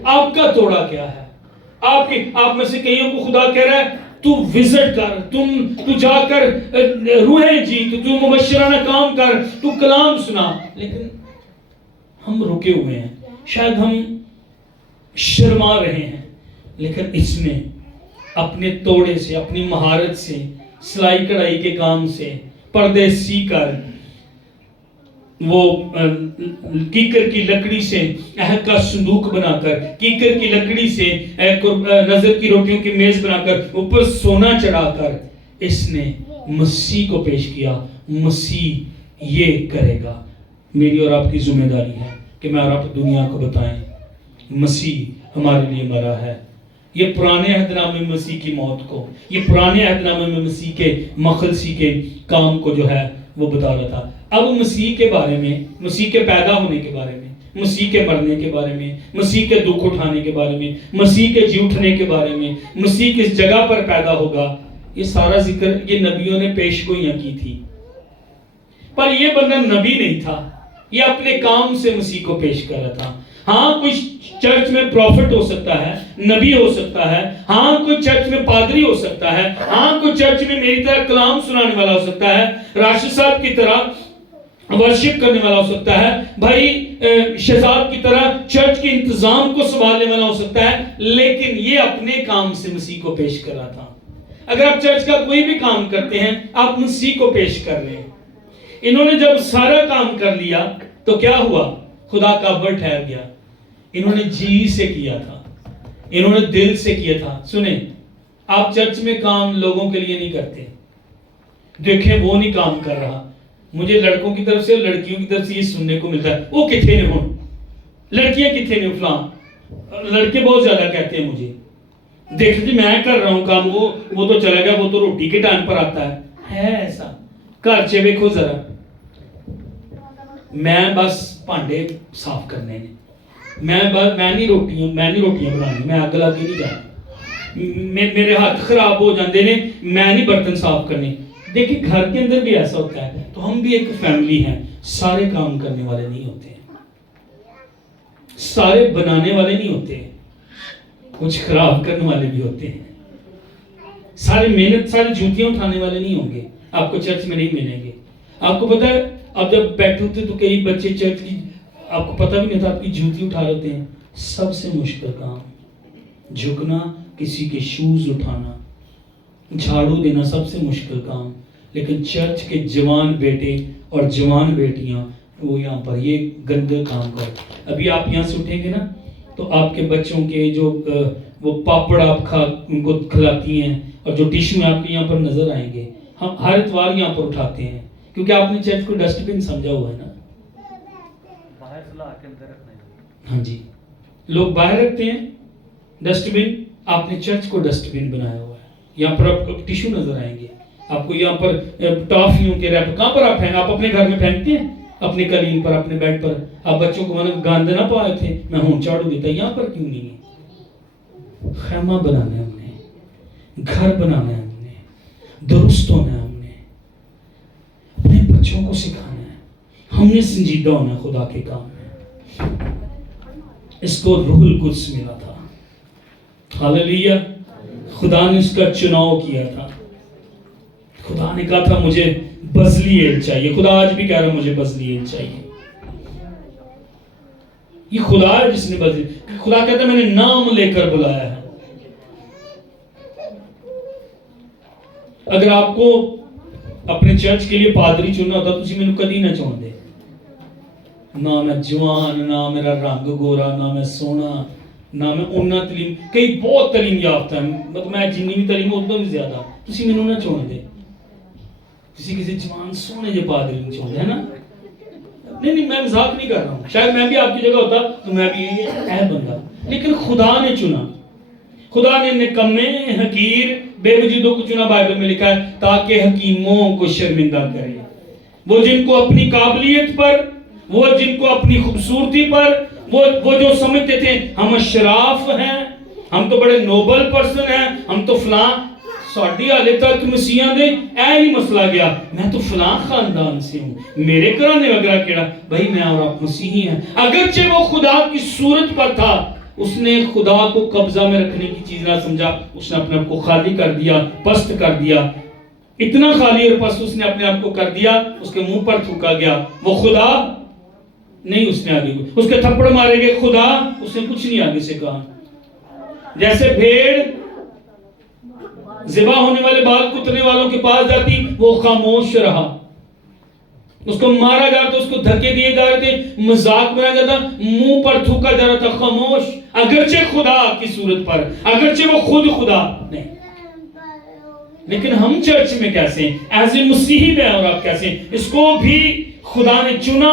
آپ کا توڑا کیا ہے؟ آپ میں سے کئیوں کو خدا کہہ رہا ہے تو وزٹ کر، تو جا کر روحیں جی، تو مبشرانہ کام کر، تو کلام سنا، لیکن ہم رکے ہوئے ہیں، شاید ہم شرما رہے ہیں۔ لیکن اس میں اپنے توڑے سے، اپنی مہارت سے، سلائی کڑھائی کے کام سے، پردے سی کر، وہ کیکر کی لکڑی سے عہد کا صندوق بنا کر، کیکر کی لکڑی سے نظر کی روٹیوں کی میز بنا کر، اوپر سونا چڑھا کر اس نے مسیح کو پیش کیا۔ مسیح یہ کرے گا۔ میری اور آپ کی ذمہ داری ہے کہ میں اور آپ دنیا کو بتائیں مسیح ہمارے لیے مرا ہے. یہ پرانے عہد نامے میں مسیح کی موت کو، یہ پرانے عہد نامے میں مسیح کے مخلصی کے کام کو جو ہے وہ بتا رہا تھا. اب مسیح کے بارے میں، مسیح کے پیدا ہونے کے بارے میں، مسیح کے مرنے کے بارے میں، مسیح کے دکھ اٹھانے کے بارے میں، مسیح کے جی اٹھنے کے بارے میں، مسیح کس جگہ پر پیدا ہوگا، یہ سارا ذکر یہ نبیوں نے پیش گوئیاں کی تھی. پر یہ بندہ نبی نہیں تھا، یہ اپنے کام سے مسیح کو پیش کر رہا تھا. ہاں کوئی چرچ میں پروفٹ ہو سکتا ہے، نبی ہو سکتا ہے، ہاں کوئی چرچ میں پادری ہو سکتا ہے، ہاں کوئی چرچ میں میری طرح کلام سنانے والا ہو سکتا ہے، راشد صاحب کی طرح ورشپ کرنے والا ہو سکتا ہے، بھائی شہزاد کی طرح چرچ کے انتظام کو سنبھالنے والا ہو سکتا ہے، لیکن یہ اپنے کام سے مسیح کو پیش کر رہا تھا. اگر آپ چرچ کا کوئی بھی کام کرتے ہیں آپ مسیح کو پیش کر رہے ہیں. انہوں نے جب سارا کام کر لیا تو کیا ہوا؟ خدا کعبہ ٹھہر گیا. انہوں نے جی سے کیا تھا، انہوں نے دل سے کیا تھا. سنیں، آپ چرچ میں کام لوگوں کے لیے نہیں کرتے. دیکھیں وہ نہیں کام کر رہا. مجھے لڑکوں کی طرف سے لڑکیوں کی طرف سے یہ سننے کو ملتا ہے، وہ کتنے نے ہوں، لڑکیاں کتنے نے فلاں. لڑکے بہت زیادہ کہتے ہیں مجھے، دیکھ جی میں کر رہا ہوں کام، وہ تو چلا گیا، وہ تو روٹی کے ٹائم پر آتا ہے ایسا. گھر چ ویکھو ذرا، میں بس بھانڈے صاف کرنے نے، میں نہیں روٹیاں بنانی، میں اگ لا کے نہیں جانا، میرے ہاتھ خراب ہو جاندے نے، میں نہیں برتن صاف کرنے. دیکھیں گھر کے اندر بھی ایسا ہوتا ہے. تو ہم بھی ایک فیملی ہیں، سارے کام کرنے والے نہیں ہوتے ہیں، سارے بنانے والے نہیں ہوتے ہیں، کچھ خراب کرنے والے بھی ہوتے ہیں. سارے محنت، سارے جوتیاں اٹھانے والے نہیں ہوں گے، آپ کو چرچ میں نہیں ملیں گے. آپ کو پتہ ہے اب جب بیٹھے ہوتے تو کئی بچے چرچ کی، آپ کو پتہ بھی نہیں تھا آپ کی جوتی اٹھا لیتے ہیں. سب سے مشکل کام جھکنا، کسی کے شوز اٹھانا، جھاڑو دینا سب سے مشکل کام. لیکن چرچ کے جوان بیٹے اور جوان بیٹیاں وہ یہاں پر یہ گندے کام کرتے. ابھی آپ یہاں سے اٹھیں گے نا تو آپ کے بچوں کے جو وہ پاپڑ آپ ان کو کھلاتی ہیں اور جو ٹیشو آپ کے یہاں پر نظر آئیں گے. ہم ہر اتوار یہاں پر اٹھاتے ہیں کیونکہ آپ نے چرچ کو ڈسٹ بن سمجھا ہوا ہے نا. باہر سے لا کے اندر رکھنا ہے. ہاں جی، لوگ باہر رکھتے ہیں ڈسٹ بن، آپ نے چرچ کو ڈسٹ بن بنایا ہوا ہے. یہاں پر آپ کو ٹیشو نظر آئیں گے، آپ کو یہاں پر ٹافیوں کے ریپ کہاں پر آپ پھینک، آپ اپنے گھر میں پھینکتے ہیں، اپنے قالین پر، اپنے بیڈ پر. آپ بچوں کو گاند نہ پائے تھے، میں ہوں چاڑو دیتا. یہاں پر کیوں نہیں ہے؟ خیمہ بنانا ہے ہم نے، گھر بنانا ہے ہم نے، درست ہونا ہے ہم نے، اپنے بچوں کو سکھانا ہے. ہم نے سنجیدہ ہونا ہے خدا کے کام میں. اس کو روح القدس ملا تھا. ہاللیلویا. خدا نے اس کا چناؤ کیا تھا. خدا نے کہا تھا مجھے بزلیل چاہیے. خدا آج بھی کہہ رہا مجھے بزلیل چاہیے. یہ خدا ہے جس نے خدا کہتا ہے میں نے نام لے کر بلایا ہے. اگر آپ کو اپنے چرچ کے لیے پادری چننا ہوتا تو میں کدی نہ چن دے. نہ میں جوان، نہ میرا رنگ گورا، نہ میں سونا، نہ میں اننا تعلیم. کئی بہت تعلیم یافتہ ہیں، مطلب میں جنی بھی تعلیم اتنا بھی زیادہ، تسی میں نہ چن دے. کسی جوان سونے جو پادری نہیں چن دے ہے نا. نہیں میں مذاق نہیں کر رہا ہوں، شاید میں بھی آپ کی جگہ ہوتا تو میں بھی یہ بندہ. لیکن خدا نے چنا. خدا نے نکمے، حقیر، بے وجودوں کو چنا. بائبل میں لکھا ہے تاکہ حکیموں کو شرمندہ کرے. وہ جن کو اپنی قابلیت پر، وہ جن کو اپنی خوبصورتی پر، وہ جو سمجھتے تھے ہم اشراف ہیں، ہم تو بڑے نوبل پرسن ہیں، ہم تو فلاں. ساڑھی آلے تک مسیحاں دے اے نہیں مسئلہ گیا، میں تو فلاں خاندان سے ہوں، میرے گھرانے وغیرہ کیڑا. بھائی میں اور آپ مسیحی ہیں. اگرچہ وہ خدا کی صورت پر تھا، اس نے خدا کو قبضہ میں رکھنے کی چیز نہ سمجھا. اس نے اپنے آپ کو خالی کر دیا، پست کر دیا. اتنا خالی اور پست اس نے اپنے آپ کو کر دیا، اس کے منہ پر تھوکا گیا. وہ خدا نہیں، اس نے آگے اس کے تھپڑ مارے گئے خدا، اس نے کچھ نہیں آگے سے کہا. جیسے بھیڑ ذبح ہونے والے بال کتنے والوں کے پاس جاتی، وہ خاموش رہا. اس کو مارا جاتا، اس کو دھکے دیے جا رہے تھے، مذاق بنایا جاتا، منہ پر تھوکا جا رہا تھا، خاموش. اگرچہ خدا کی صورت پر، اگرچہ وہ خود خدا نہیں. لیکن ہم چرچ میں کیسے ہیں؟ ایز اے مسیحی میں اور آپ کیسے ہیں؟ اس کو بھی خدا نے چنا،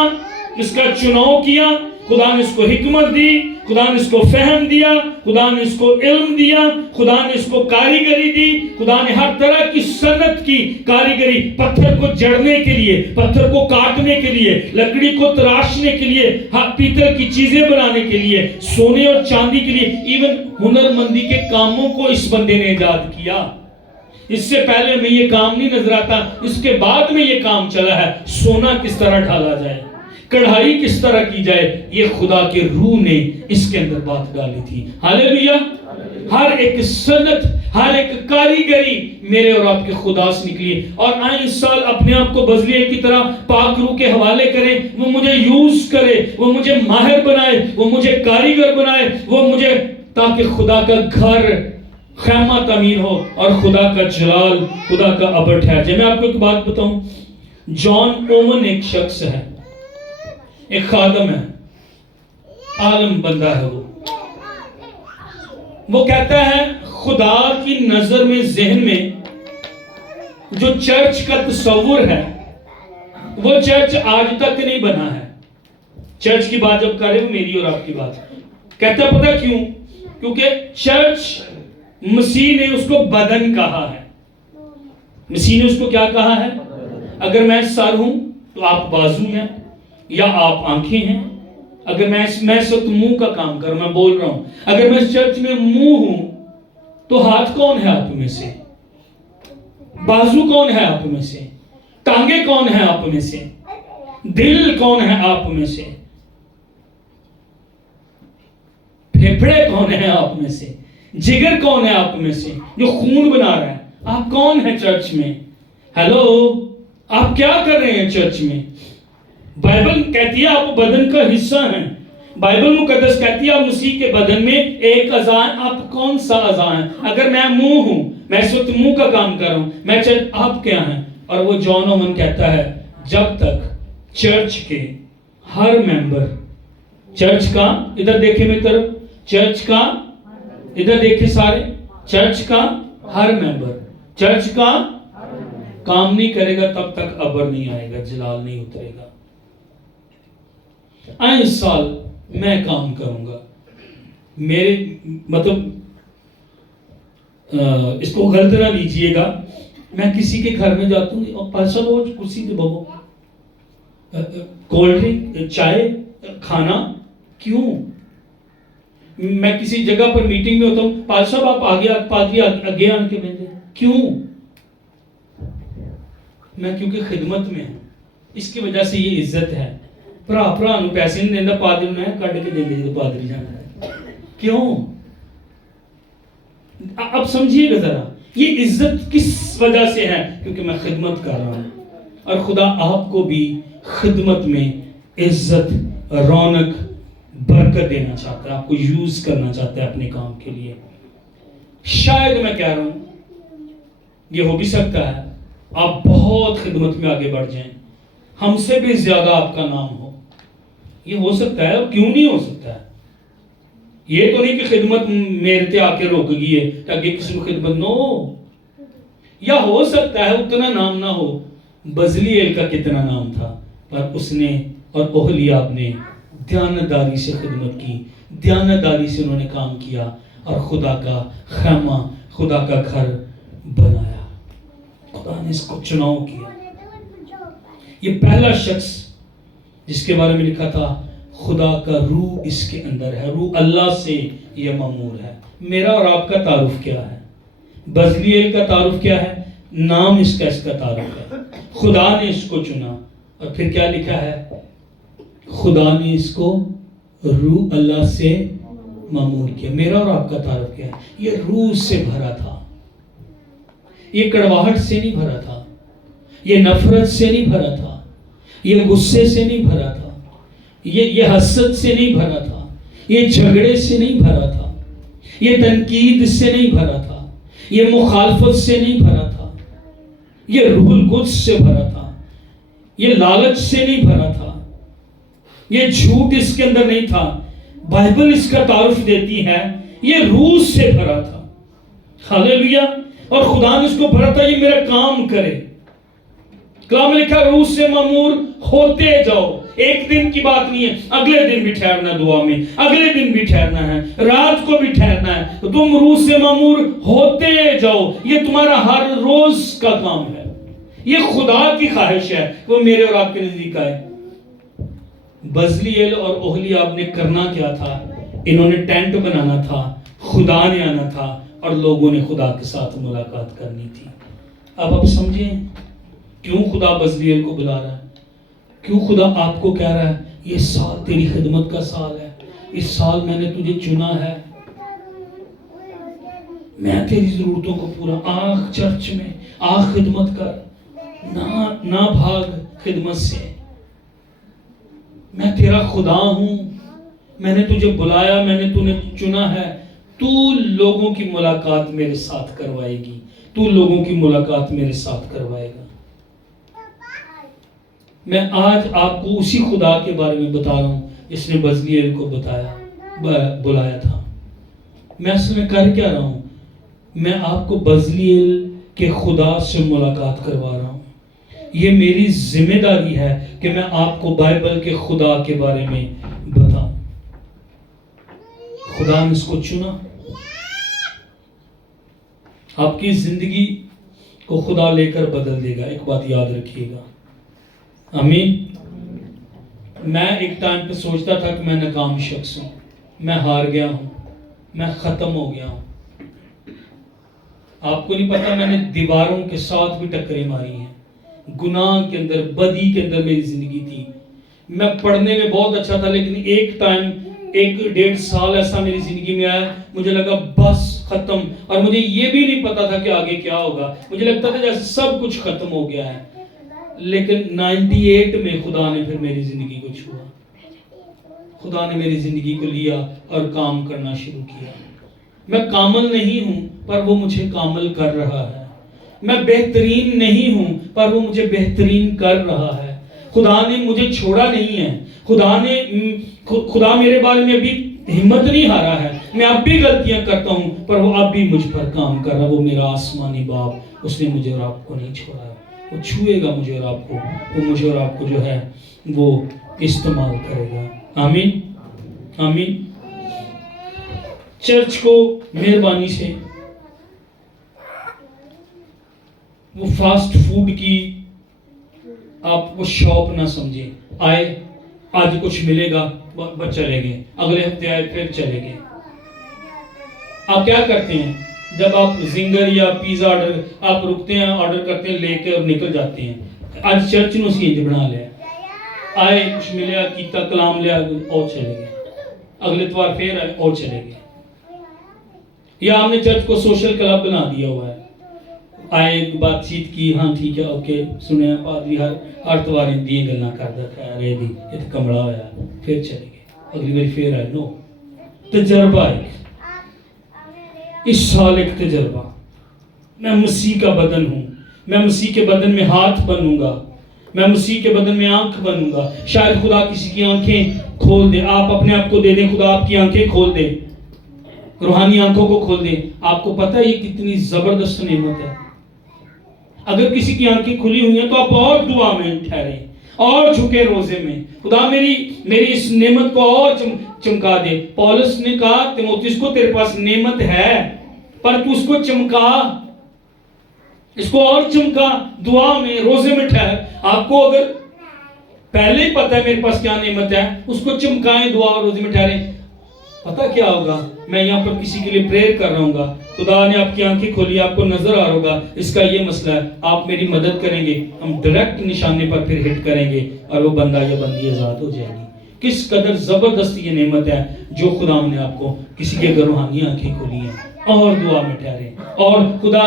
اس کا چناؤ کیا. خدا نے اس کو حکمت دی، خدا نے اس کو فہم دیا، خدا نے اس کو علم دیا، خدا نے اس کو کاریگری دی، خدا نے ہر طرح کی صنعت کی کاریگری، پتھر کو جڑنے کے لیے، پتھر کو کاٹنے کے لیے، لکڑی کو تراشنے کے لیے، پیتل کی چیزیں بنانے کے لیے، سونے اور چاندی کے لیے، ایون ہنرمندی کے کاموں کو اس بندے نے ایجاد کیا۔ اس سے پہلے میں یہ کام نہیں نظر آتا، اس کے بعد میں یہ کام چلا ہے، سونا کس طرح ڈھالا جائے، کڑھائی کس طرح کی جائے، یہ خدا کے روح نے اس کے اندر بات ڈالی تھی۔ ہاللیلویہ۔ ہر ایک صنعت، ہر ایک کاریگری میرے اور آپ کے خدا سے نکلی ہے۔ اور آئیں اس سال اپنے آپ کو بزلیل کی طرح پاک روح کے حوالے کریں، وہ مجھے یوز کرے، وہ مجھے ماہر بنائے، وہ مجھے کاریگر بنائے، وہ مجھے، تاکہ خدا کا گھر خیمہ تعمیر ہو اور خدا کا جلال، خدا کا ابر ٹھہر جائے۔ میں آپ کو ایک بات بتاؤں، جان اوون ایک شخص ہے، ایک خادم ہے، عالم بندہ ہے، وہ کہتا ہے خدا کی نظر میں، ذہن میں جو چرچ کا تصور ہے، وہ چرچ آج تک نہیں بنا ہے۔ چرچ کی بات جب کرے وہ میری اور آپ کی بات کہتا ہے، پتہ کیوں؟ کیونکہ چرچ، مسیح نے اس کو بدن کہا ہے۔ مسیح نے اس کو کیا کہا ہے؟ اگر میں سر ہوں تو آپ بازو ہیں یا آپ آنکھیں ہیں۔ اگر میں اس وقت منہ کا کام کروں، میں بول رہا ہوں، اگر میں اس چرچ میں منہ ہوں تو ہاتھ کون ہے آپ میں سے؟ بازو کون ہے آپ میں سے؟ ٹانگیں کون ہیں آپ میں سے؟ دل کون ہے آپ میں سے؟ پھیپھڑے کون ہیں آپ میں سے؟ جگر کون ہے آپ میں سے جو خون بنا رہا ہے؟ آپ کون ہیں چرچ میں؟ ہیلو، آپ کیا کر رہے ہیں چرچ میں؟ بائبل کہتی ہے آپ بدن کا حصہ ہیں۔ بائبل مقدس کہتی ہے آپ مسیح کے بدن میں ایک اعضاء ہیں۔ آپ کون سا اعضاء ہیں؟ اگر میں منہ ہوں، میں اس وقت منہ کا کام کر رہا ہوں، میں چرچ، آپ کیا ہیں؟ اور وہ جان اوون کہتا ہے جب تک چرچ کے ہر ممبر، چرچ کا، ادھر دیکھیں میری طرف، چرچ کا، ادھر دیکھیں سارے، چرچ کا ہر ممبر چرچ کا کام نہیں کرے گا تب تک ابر نہیں آئے گا، جلال نہیں اترے گا۔ آئیں اس سال میں کام کروں گا، میرے مطلب اس کو غلط نہ لیجئے گا، میں کسی کے گھر میں جاتا ہوں اور پرسن ہو کرسی پہ بابو کولڈ ڈرنک، چائے، کھانا، کیوں؟ میں کسی جگہ پر میٹنگ میں ہوتا ہوں، پادری صاحب آپ آگے آن کے بھیجیں، کیوں؟ میں کیونکہ خدمت میں ہوں، اس کی وجہ سے یہ عزت ہے۔ پرا نو پیسے نہیں دینا، پادری نے کٹ کے دے دے پادری جانا ہے، کیوں؟ اب سمجھیے گا ذرا، یہ عزت کس وجہ سے ہے؟ کیونکہ میں خدمت کر رہا ہوں، اور خدا آپ کو بھی خدمت میں عزت، رونق، برکت دینا چاہتا ہے، آپ کو یوز کرنا چاہتا ہے اپنے کام کے لیے۔ شاید میں کہہ رہا ہوں، یہ ہو بھی سکتا ہے آپ بہت خدمت میں آگے بڑھ جائیں، ہم سے بھی زیادہ آپ کا نام ہو، یہ ہو سکتا ہے، اور کیوں نہیں ہو سکتا ہے؟ یہ تو نہیں کہ خدمت میرے تے آ کے رک گئی ہے تاکہ کسی کو خدمت نہ ہو، یا ہو سکتا ہے اتنا نام نہ ہو۔ بزلیل کا کتنا نام تھا، پر اس نے اور اوہلیاب نے دیانتداری سے خدمت کی، دیانتداری سے انہوں نے کام کیا اور خدا کا خیمہ، خدا کا گھر بنایا۔ خدا نے اس کو چناؤ کیا۔ یہ پہلا شخص جس کے بارے میں لکھا تھا خدا کا روح اس کے اندر ہے، روح اللہ سے یہ مامور ہے۔ میرا اور آپ کا تعارف کیا ہے؟ بزلیل کا تعارف کیا ہے؟ نام اس کا تعارف ہے، خدا نے اس کو چنا، اور پھر کیا لکھا ہے؟ خدا نے اس کو روح اللہ سے مامور کیا۔ میرا اور آپ کا تعارف کیا ہے؟ یہ روح سے بھرا تھا، یہ کڑواہٹ سے نہیں بھرا تھا، یہ نفرت سے نہیں بھرا تھا، یہ غصے سے نہیں بھرا تھا، یہ حسد سے نہیں بھرا تھا، یہ جھگڑے سے نہیں بھرا تھا، یہ تنقید سے نہیں بھرا تھا، یہ مخالفت سے نہیں بھرا تھا، یہ روح القدس سے بھرا تھا، یہ لالچ سے نہیں بھرا تھا، یہ جھوٹ اس کے اندر نہیں تھا۔ بائبل اس کا تعارف دیتی ہے یہ روح سے بھرا تھا۔ ہاللیلویہ۔ اور خدا نے اس کو بھرا تھا یہ میرا کام کرے۔ کلام میں لکھا روح سے مامور ہوتے جاؤ، ایک دن کی بات نہیں ہے، اگلے دن بھی ٹھہرنا دعا میں، اگلے دن بھی ٹھہرنا ہے، رات کو بھی ٹھہرنا ہے، تم روح سے معمور ہوتے جاؤ، یہ تمہارا ہر روز کا کام ہے، یہ خدا کی خواہش ہے، وہ میرے اور آپ کے نزدیک آئے۔ بزلیل اور اوہلیاب نے کرنا کیا تھا؟ انہوں نے ٹینٹ بنانا تھا، خدا نے آنا تھا اور لوگوں نے خدا کے ساتھ ملاقات کرنی تھی۔ اب آپ سمجھیں کیوں خدا بزلیل کو بلا رہا ہے، کیوں خدا آپ کو کہہ رہا ہے یہ سال تیری خدمت کا سال ہے، اس سال میں نے تجھے چنا ہے، میں تیری ضرورتوں کو پورا، آخ چرچ میں، آخ خدمت کر، نہ بھاگ خدمت سے، میں تیرا خدا ہوں، میں نے تجھے بلایا، میں نے تجھے چنا ہے، تو لوگوں کی ملاقات میرے ساتھ کروائے گی، تو لوگوں کی ملاقات میرے ساتھ کروائے گا۔ میں آج آپ کو اسی خدا کے بارے میں بتا رہا ہوں جس نے بزلیل کو بلایا تھا۔ میں اصل میں کر کیا رہا ہوں؟ میں آپ کو بزلیل کے خدا سے ملاقات کروا رہا ہوں۔ یہ میری ذمہ داری ہے کہ میں آپ کو بائبل کے خدا کے بارے میں بتاؤں۔ خدا نے اس کو چنا، آپ کی زندگی کو خدا لے کر بدل دے گا، ایک بات یاد رکھیے گا، آمین۔ میں ایک ٹائم پہ سوچتا تھا کہ میں ناکام شخص ہوں، میں ہار گیا ہوں، میں ختم ہو گیا ہوں۔ آپ کو نہیں پتا میں نے دیواروں کے ساتھ بھی ٹکریں ماری ہیں، گناہ کے اندر، بدی کے اندر میری زندگی تھی۔ میں پڑھنے میں بہت اچھا تھا، لیکن ایک ٹائم 1-1.5 سال ایسا میری زندگی میں آیا، مجھے لگا بس ختم، اور مجھے یہ بھی نہیں پتا تھا کہ آگے کیا ہوگا، مجھے لگتا تھا جیسے سب کچھ ختم ہو گیا ہے۔ لیکن 98 میں خدا نے پھر میری زندگی کو چھوا، خدا نے میری زندگی کو لیا اور کام کرنا شروع کیا۔ میں کامل نہیں ہوں پر وہ مجھے کامل کر رہا ہے، میں بہترین نہیں ہوں پر وہ مجھے بہترین کر رہا ہے۔ خدا نے مجھے چھوڑا نہیں ہے، خدا میرے بارے میں ابھی ہمت نہیں ہارا ہے، میں اب بھی غلطیاں کرتا ہوں پر وہ اب بھی مجھ پر کام کر رہا ہے۔ وہ میرا آسمانی باپ، اس نے مجھے اور آپ کو نہیں چھوڑا ہے، وہ چھوئے گا مجھے اور آپ کو، وہ مجھے اور آپ کو جو ہے وہ استعمال کرے گا۔ آمین آمین۔ چرچ کو مہربانی سے وہ فاسٹ فوڈ کی آپ وہ شاپ نہ سمجھیں، آئے آج کچھ ملے گا بس چلے گئے، اگلے ہفتے آئے پھر چلے گئے۔ آپ کیا کرتے ہیں جب آپ زنگر یا پیزا آرڈر آپ رکتے ہیں، آرڈر کرتے ہیں، لے کے اور نکل جاتے ہیں؟ آج چرچ نے اسی انج بنا لیا، آئے کچھ ملیا، کیتا کلام لیا اور چلے گئے، اگلے اتوار پھر آئے اور چلے گئے۔ یا ہم نے چرچ کو سوشل کلب بنا دیا ہوا ہے، آئے بات چیت کی، ہاں ٹھیک ہے اوکے سنیا پادری ہر اتوار دی گلاں کردا خیر ہے دی ات کمڑا ہویا، پھر چلے گئے، اگلی بار پھر آئے۔ نو تجربہ ہے، اس سال ایک تجربہ، میں مسیح کا بدن ہوں، میں مسیح کے بدن میں ہاتھ بنوں گا، میں مسیح کے بدن میں آنکھ بنوں گا۔ شاید خدا کسی کی آنکھیں کھول دے، آپ اپنے آپ کو دے دیں، خدا آپ کی آنکھیں کھول دے، روحانی آنکھوں کو کھول دے۔ آپ کو پتہ ہے یہ کتنی زبردست نعمت ہے؟ اگر کسی کی آنکھیں کھلی ہوئی ہیں تو آپ اور دعا میں ٹھہریں اور جھکے روزے میں، خدا میری اس نعمت کو اور چمکا دے۔ پولس نے کہا تیموتھیوس کو تیرے پاس نعمت ہے پر تو اس کو چمکا، اس کو اور چمکا، دعا میں روزے میں ٹھہر۔ آپ کو اگر پہلے ہی پتہ ہے میرے پاس کیا نعمت ہے، اس کو چمکائیں، دعا اور روزے میں ٹھہریں۔ پتہ کیا ہوگا؟ میں یہاں پر کسی کے لیے پریئر کر رہا ہوں گا، خدا نے آپ کی آنکھیں کھولی، آپ کو نظر آ رہا ہوگا اس کا یہ مسئلہ ہے، آپ میری مدد کریں گے، ہم ڈائریکٹ نشانے پر پھر ہٹ کریں گے اور وہ بندہ یا بندی آزاد ہو جائے گی۔ کس قدر زبردست یہ نعمت ہے جو خدا نے آپ کو، کسی کے اگر روحانی آنکھیں کھولی ہیں، اور دعا میں ٹھہریں۔ اور خدا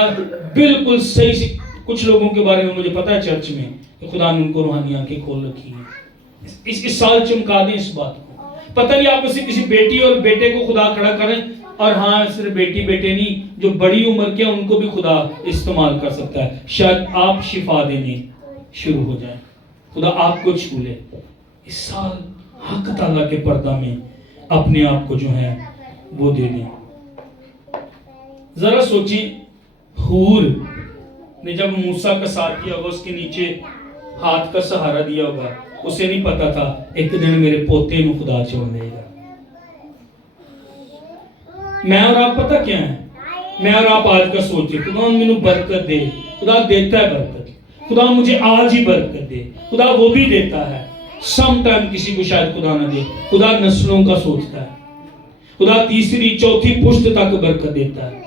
بالکل صحیح سے، کچھ لوگوں کے بارے میں مجھے پتا ہے چرچ میں کہ خدا نے ان کو روحانی آنکھیں کھول رکھی ہیں، اس سال چمکا دیں اس بات کو۔ پتہ نہیں آپ میں سے کسی بیٹی اور بیٹے کو خدا کھڑا کریں، اور ہاں صرف بیٹی بیٹے نہیں، جو بڑی عمر کے ان کو بھی خدا استعمال کر سکتا ہے، شاید آپ شفا دینے شروع ہو جائیں، خدا آپ کو چھو لے۔ اس سال حق تعالیٰ کے پردہ میں اپنے آپ کو جو ہے وہ دے دیں۔ ذرا سوچیں، حور نے جب موسیٰ کا ساتھ کیا ہوگا، اس کے نیچے ہاتھ کا سہارا دیا ہوگا، اسے نہیں پتا تھا ایک دن میرے پوتے میں خدا چن لے گا۔ میں اور آپ پتہ کیا ہے، میں اور آپ آج کا سوچے خدا مجھے برکت دے، خدا دیتا ہے برکت، خدا مجھے آج ہی برکت دے، خدا وہ بھی دیتا ہے۔ سم ٹائم کسی کو شاید خدا نہ دے، خدا نسلوں کا سوچتا ہے، خدا تیسری چوتھی پشت تک برکت دیتا ہے۔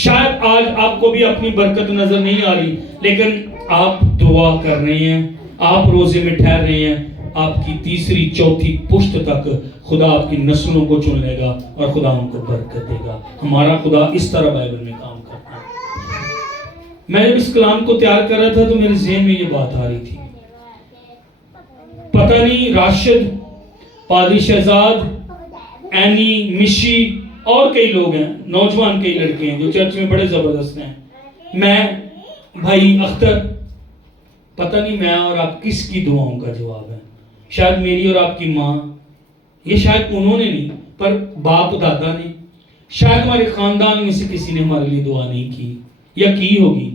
شاید آج آپ کو بھی اپنی برکت نظر نہیں آ رہی، لیکن آپ دعا کر رہے ہیں، آپ روزے میں ٹھہر رہے ہیں، آپ کی تیسری چوتھی پشت تک خدا آپ کی نسلوں کو چن لے گا اور خدا ان کو برکت دے گا۔ ہمارا خدا اس طرح بائبل میں کام کرتا ہے۔ میں جب اس کلام کو تیار کر رہا تھا تو میرے ذہن میں یہ بات آ رہی تھی، پتہ نہیں راشد، پادری شہزاد، اینی، مشی اور کئی لوگ ہیں، نوجوان کئی لڑکے ہیں جو چرچ میں بڑے زبردست ہیں، میں بھائی اختر، پتہ نہیں میں اور آپ کس کی دعاؤں کا جواب ہے۔ شاید میری اور آپ کی ماں، یہ شاید انہوں نے نہیں پر باپ دادا نے، شاید ہمارے خاندان میں سے کسی نے ہمارے لیے دعا نہیں کی یا کی ہوگی،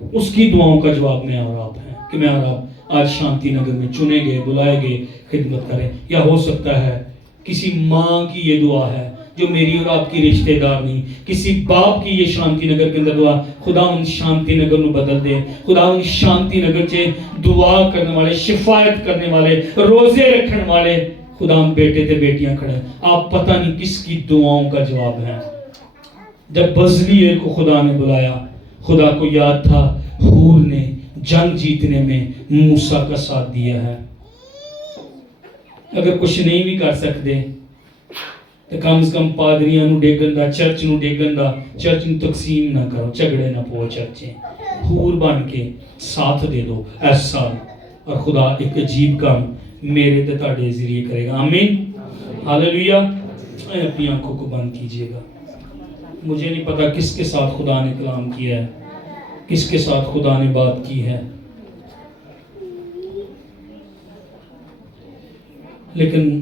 اس کی دعاؤں کا جواب میں اور آپ ہیں کہ میں اور آپ آج شانتی نگر میں چنے گئے، بلائے گئے، خدمت کریں۔ یا ہو سکتا ہے کسی ماں کی یہ دعا ہے جو میری اور آپ کی رشتہ دار نہیں، کسی باپ کی یہ شانتی نگر کے اندر دعا، خدا ان شانتی نگر نو بدل دے، خدا ان شانتی نگر چے دعا کرنے والے، شفایت کرنے والے، روزے رکھنے والے خدا ہم بیٹے تے بیٹیاں کھڑے ہیں۔ آپ پتہ نہیں کس کی دعاؤں کا جواب ہے۔ جب بزلیل کو خدا نے بلایا، خدا کو یاد تھا ہور نے جنگ جیتنے میں موسیٰ کا ساتھ دیا ہے۔ اگر کچھ نہیں بھی کر سکتے تو کم از کم پادریاں نو ڈیگن دا، چرچ نو ڈیگن دا، چرچ نو تقسیم نہ کرو، جھگڑے نہ پو چرچیں، ہور بن کے ساتھ دے دو اس سال، اور خدا ایک عجیب کام میرے تے تاڑے ذریعے کرے گا۔ آمین، ہاللیلویہ۔ اپنی آنکھوں کو بند کیجئے گا۔ مجھے نہیں پتا کس کے ساتھ خدا نے کلام کیا ہے، کس کے ساتھ خدا نے بات کی ہے، لیکن